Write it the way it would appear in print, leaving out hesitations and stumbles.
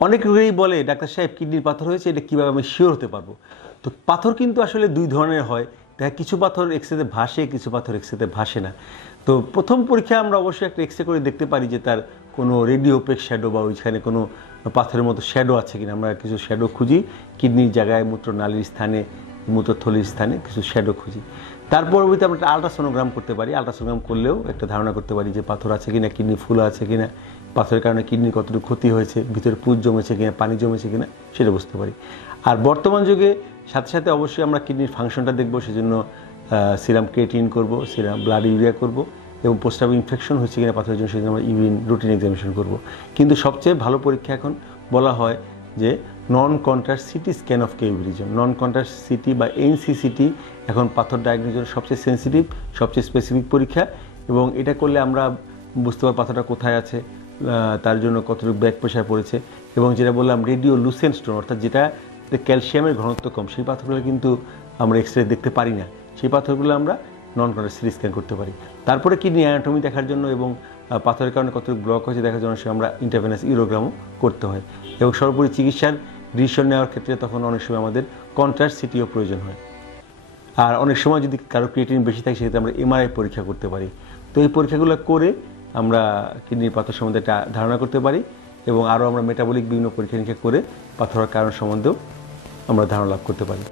অনেক রোগীই বলে ডাক্তার সাহেব কিডনির পাথর হয়েছে, এটা কীভাবে আমি শিওর হতে পারবো? তো পাথর কিন্তু আসলে দুই ধরনের হয়। দেখা কিছু পাথর এক্সরেতে ভাসে, কিছু পাথর এক্সরেতে ভাসে না। তো প্রথম পরীক্ষা আমরা অবশ্যই একটা এক্সরে করে দেখতে পারি যে তার কোনো রেডিওপেক শ্যাডো বা ওইখানে কোনো পাথরের মতো শ্যাডো আছে কিনা। আমরা কিছু শ্যাডো খুঁজি কিডনির জায়গায়, মূত্রনালীর স্থানে, মূত্রথলির স্থানে কিছু শ্যাডো খুঁজি। তার পরবর্তীতে আমরা একটা আলট্রাসোনোগ্রাম করতে পারি। আলট্রাসোনোগ্রাম করলেও একটা ধারণা করতে পারি যে পাথর আছে কিনা, কিডনি ফুলা আছে কিনা, পাথরের কারণে কিডনির কতটুকু ক্ষতি হয়েছে, ভিতরে পুজ জমেছে কিনা, পানি জমেছে কিনা, সেটা বুঝতে পারি। আর বর্তমান যুগে সাথে সাথে অবশ্যই আমরা কিডনির ফাংশনটা দেখব, সেজন্য সিরাম ক্রিয়েটিন করব, সিরাম ব্লাড ইউরিয়া করব, এবং পোস্টাপ ইনফেকশন হচ্ছে কিনা পাথরের জন্য সেজন্য আমরা ইউরিন রুটিন এক্সামিনেশন করব। কিন্তু সবচেয়ে ভালো পরীক্ষা এখন বলা হয় যে নন কন্ট্রাস্ট সিটি স্ক্যান অফ কেউ রিজন। নন কন্ট্রাস্ট সিটি বা এনসিসিটি এখন পাথর ডায়াগনোসিসের সবচেয়ে সেন্সিটিভ, সবচেয়ে স্পেসিফিক পরীক্ষা। এবং এটা করলে আমরা বুঝতে পারব পাথরটা কোথায় আছে, তার জন্য কতটুকু ব্যাক প্রেশার পড়েছে। এবং যেটা বললাম রেডিও লুসেন্ট স্টোন, অর্থাৎ যেটা ক্যালসিয়ামের ঘনত্ব কম, সেই পাথরগুলো কিন্তু আমরা এক্সরে দেখতে পারি না। সেই পাথরগুলো আমরা নন কন্ট্রাস্ট সিটি স্ক্যান করতে পারি। তারপরে কিডনি অ্যানাটমি দেখার জন্য এবং পাথরের কারণে কতটুকু ব্লক হয়েছে দেখার জন্য সে আমরা ইন্টারভেনাস ইউরোগ্রামও করতে হয়। এবং সর্বোপরি চিকিৎসার ডিসিশন নেওয়ার ক্ষেত্রে তখন অনেক সময় আমাদের কন্ট্রাস্ট সিটিও প্রয়োজন হয়। আর অনেক সময় যদি কারো ক্রিয়েটিন বেশি থাকে সেক্ষেত্রে আমরা এমআরআই পরীক্ষা করতে পারি। তো এই পরীক্ষাগুলো করে আমরা কিডনির পাথর সম্বন্ধে একটা ধারণা করতে পারি, এবং আরও আমরা মেটাবলিক বিভিন্ন পরীক্ষা নিরীক্ষা করে পাথরের কারণ সম্বন্ধেও আমরা ধারণা লাভ করতে পারি।